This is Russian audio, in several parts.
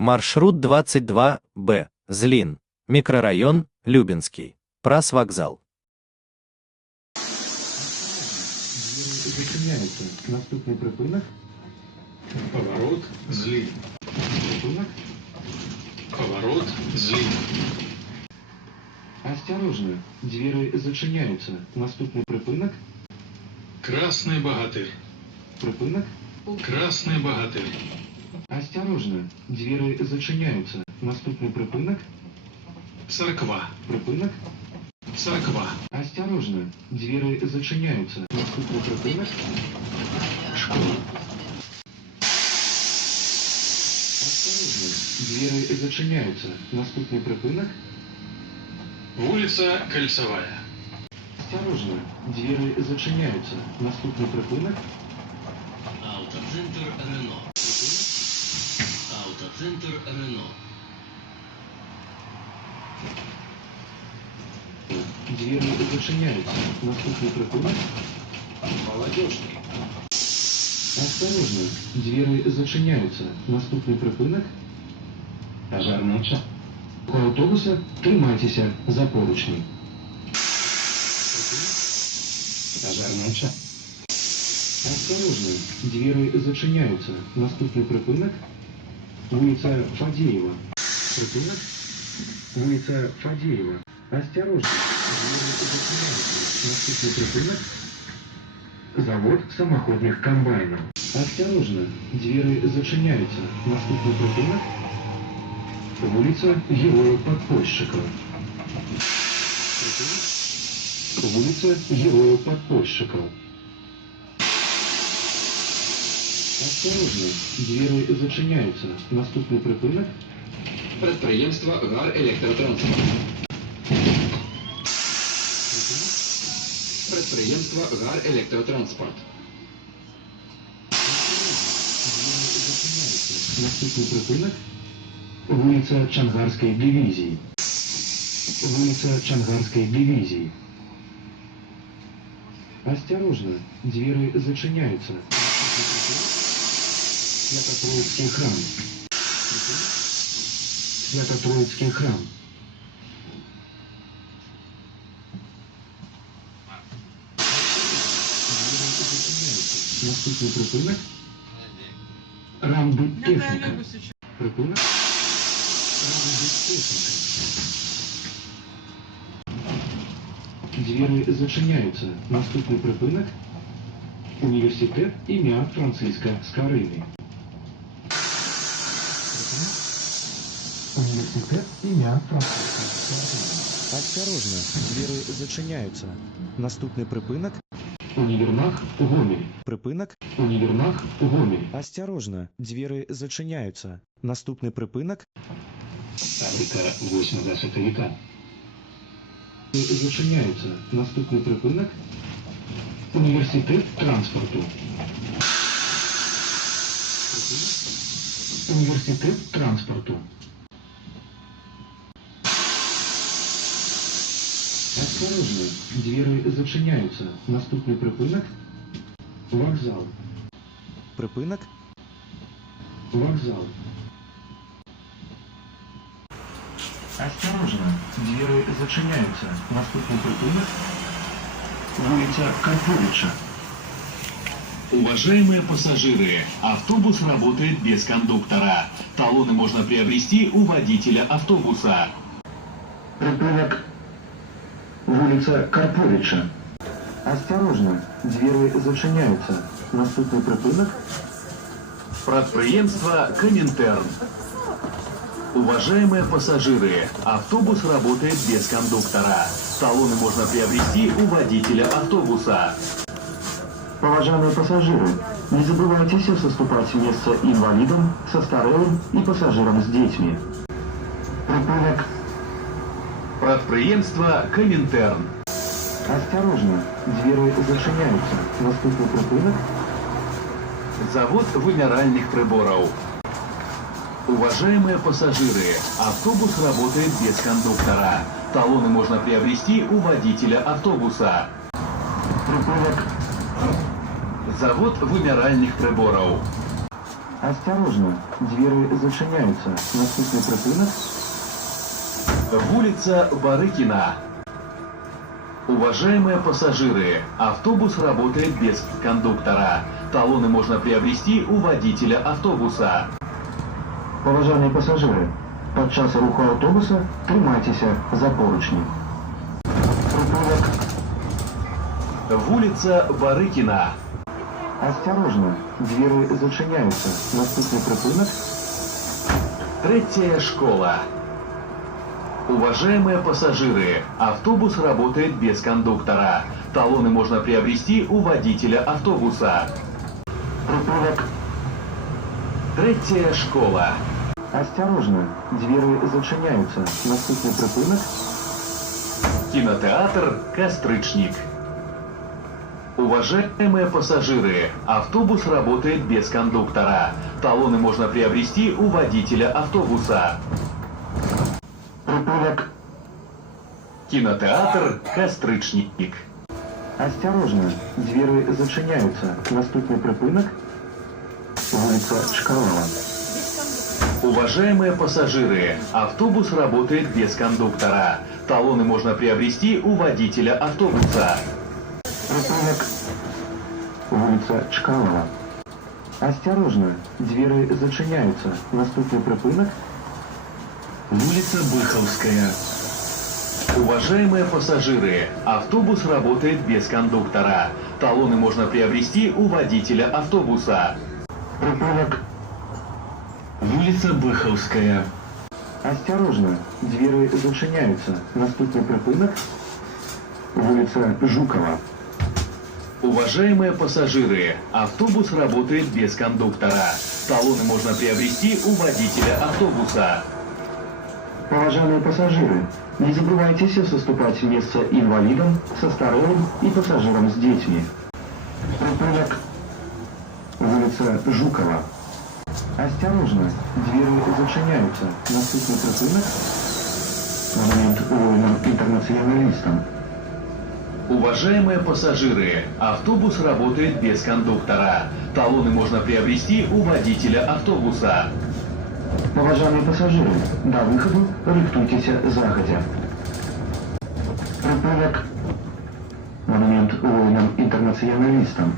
Маршрут 22Б. Злін. Мікрорайон Любінський. Прасвокзал. Зачиняється. Наступний припинок. Поворот Злин. Припинок. Поворот Злин. Осторожно. Двери зачиняються. Наступний припинок. Красный богатырь. Припинок. Красный богатырь. Осторожно. Двери зачиняються. Наступний припинок. Церква. Припинок. Церква. Осторожно. Двери зачиняються. Наступний припинок. Школа. Осторожно. Двери зачиняються. Наступний припинок. Улица Кольцевая. Осторожно. Двери зачиняються. Наступний припинок. Автоцентр Рено. Автоцентр Рено. Двери зачиняються. Наступний припинок. Молодежный. Осторожно. Двери зачиняються. Наступний припинок. Пожарна частина. У автобуса тримайтеся за поручні. Пожарна частина. Осторожно. Двери зачиняються. Наступний припинок. Вулиця Фадеєва. Припинок. Вулиця Фадеєва. Осторожно. Двери зачиняються. Наступний припинок. Завод самоходных комбайнов. Осторожно. Двери зачиняются. Наступный припинок. Улица Героев-Подпольщиков. Улица Героев-Подпольщиков. Осторожно. Двери зачиняются. Наступный припинок. Предприємство «Гар-Електротранспорт». Предприємство «Гар-Електротранспорт». Наступний припинок. Вулиця Чангарської дивізії. Вулиця Чангарської дивізії. Осторожно. Двери зачиняются. Свято-Троицкий храм. Свято-Троицкий храм. Наступний припинок. Рамбудтехніка. Припинок. Рамбудтехніка. Двери зачиняются. Наступний припинок. Університет ім'я Франциска Скарини. Університет ім'я Франциска Скарини. Осторожно, двери зачиняються. Наступний припинок. Універмаг Гомель. Припинок. Універмаг Гомель. Осторожно, двери зачиняються. Наступний припинок. Фабрика 8 сотовика. Зачиняются. Наступний припинок. Університет транспорту. Університет транспорту. Осторожно. Двери зачиняются. Наступний припинок. Вокзал. Припинок. Вокзал. Осторожно. Двери зачиняются. Наступний припинок. Улица Карповича. Уважаемые пассажиры, автобус работает без кондуктора. Талоны можно приобрести у водителя автобуса. Припинок. Улица Карповича. Осторожно. Двери зачиняются. Наступний припинок. Предприемство «Коминтерн». Уважаемые пассажиры, автобус работает без кондуктора. Талоны можно приобрести у водителя автобуса. Уважаемые пассажиры, не забывайте соступать место инвалидам, состарелым и пассажирам с детьми. Припинок. Предприемство «Коминтерн». Осторожно. Двери зачиняются. Наступний припинок. Завод вымиральных приборов. Уважаемые пассажиры, автобус работает без кондуктора. Талоны можно приобрести у водителя автобуса. Припинок. Завод вымиральных приборов. Осторожно, двери зачиняются. Наступный припынок. Улица Барыкина. Уважаемые пассажиры, автобус работает без кондуктора. Талоны можно приобрести у водителя автобуса. Поважаныя пасажыры, падчас руху аўтобуса трымайцеся за поручні. Прыпынак. Улица Барыкина. Осторожно, двери зачиняются. Наступный припынок. Третья школа. Уважаемые пассажиры, автобус работает без кондуктора. Талоны можно приобрести у водителя автобуса. Прыпынак. Третья школа. Осторожно, двери зачиняются. Наступный припынок. Кинотеатр «Кострычник». Уважаемые пассажиры, автобус работает без кондуктора. Талоны можно приобрести у водителя автобуса. Прыпынак. Кинотеатр «Кострычник». Осторожно, двери зачиняются. Наступный припынок. Улица Чкалова. Уважаемые пассажиры, автобус работает без кондуктора. Талоны можно приобрести у водителя автобуса. Припынок. Улица Чкалова. Осторожно, двери зачиняются. Наступный припынок. Улица Быховская. Уважаемые пассажиры, автобус работает без кондуктора. Талоны можно приобрести у водителя автобуса. Припынок. Улица Быховская. Осторожно, двери зачиняются. Наступный припынок. Улица Жукова. Уважаемые пассажиры, автобус работает без кондуктора. Талоны можно приобрести у водителя автобуса. Поважаныя пассажиры, не забывайтесь саступаць месца інвалідам, састарэлым и пассажирам с детьми. Припынок. Улица Жукова. Осторожно, двери зачиняются. Наступный припынок. Монумент воинам-интернационалистам. Уважаемые пассажиры, автобус работает без кондуктора. Талоны можно приобрести у водителя автобуса. Поважаныя пассажиры, до выходу рыхтуйтеся загадзя. Припынок. Монумент воинам-интернационалистам.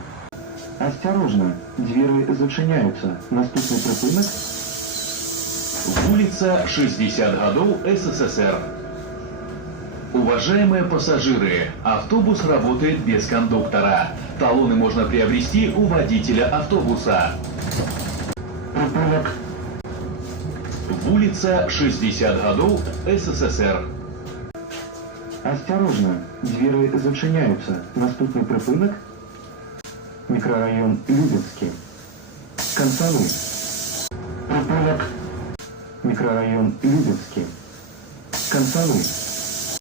Осторожно, двери зачиняются. Наступный припынок. Улица 60 годов СССР. Уважаемые пассажиры, автобус работает без кондуктора. Талоны можно приобрести у водителя автобуса. Припынок. Улица 60 годов СССР. Осторожно, двери зачиняются. Наступный припынок. Микрорайон Любецкий. Концовый. Припынок. Микрорайон Любецкий. Концовый.